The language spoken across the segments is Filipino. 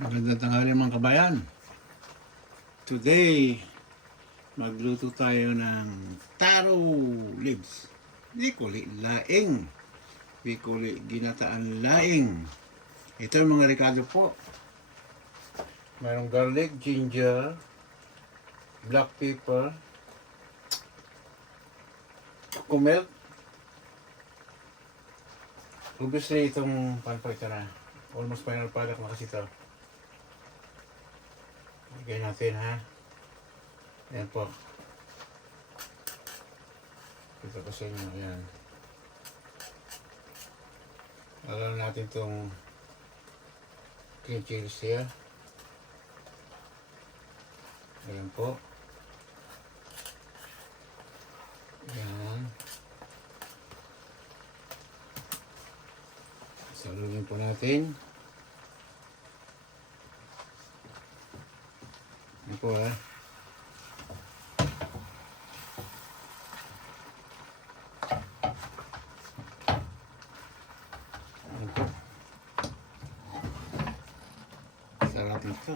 Magandang tanghali mga kabayan. Today, magluto tayo ng taro leaves. We call it laing. We call it ginataan laing. Ito yung mga rekado po. Mayroong garlic, ginger, black pepper, kumel. Obviously, itong panpakita na. Almost final product na kasi ito. Lagay natin ha. Ayan po. Ito ko sa inyo. Ayan. Alam natin itong green chilies here. Ayan po. Ayan. Salunin po natin. Ayan po ha. Ayan po. Sarap nito.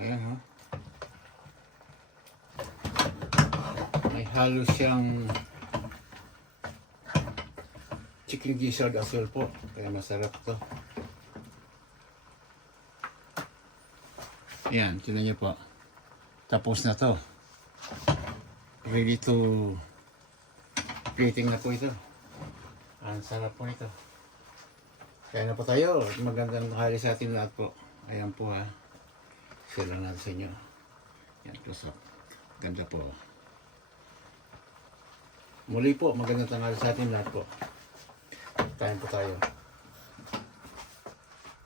Ayan ha. May halos siyang chicken gizzard as well po. Kaya masarap to. Ayan, tinan niyo po. Tapos na to. Ready to plating na po ito. Ang sarap po nito. Kaya na po tayo. Magandang tanghali sa atin lahat po. Ayan po ha. Share lang natin sa inyo. Ayan, close up. Ganda po. Muli po, magandang tanghali sa atin lahat po. Kain po tayo.